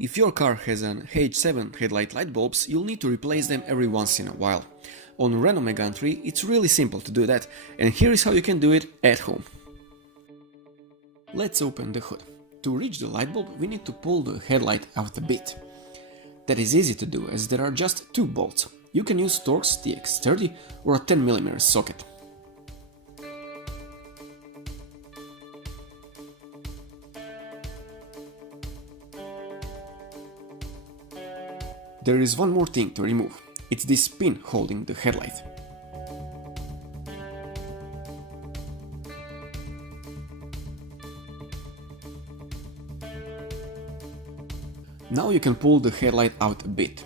If your car has an H7 headlight light bulbs, you'll need to replace them every once in a while. On Renault Megane 3 it's really simple to do that, and here is how you can do it at home. Let's open the hood. To reach the light bulb we need to pull the headlight out a bit. That is easy to do as there are just two bolts. You can use Torx TX30 or a 10mm socket. There is one more thing to remove. It's this pin holding the headlight. Now you can pull the headlight out a bit.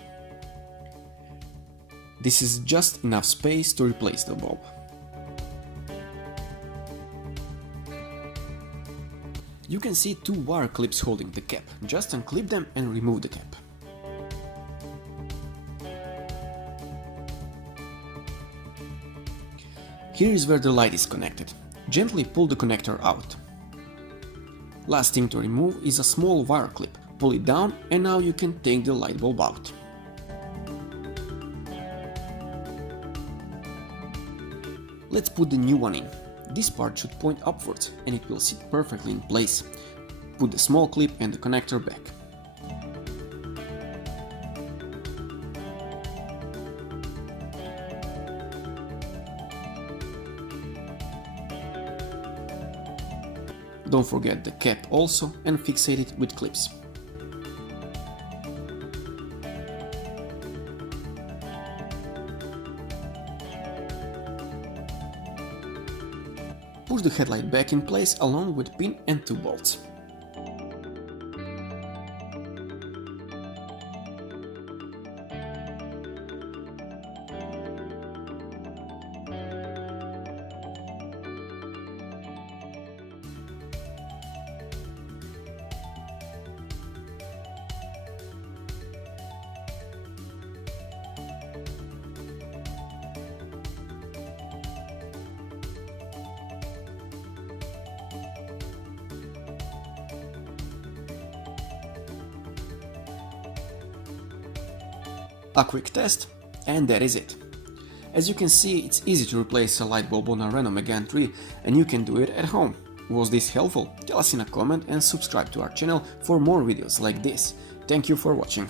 This is just enough space to replace the bulb. You can see two wire clips holding the cap. Just unclip them and remove the cap. Here is where the light is connected. Gently pull the connector out. Last thing to remove is a small wire clip. Pull it down and now you can take the light bulb out. Let's put the new one in. This part should point upwards and it will sit perfectly in place. Put the small clip and the connector back. Don't forget the cap also and fixate it with clips. Push the headlight back in place along with pin and two bolts. A quick test, and that is it. As you can see, it's easy to replace a light bulb on a Renault Megane 3 and you can do it at home. Was this helpful? Tell us in a comment and subscribe to our channel for more videos like this. Thank you for watching.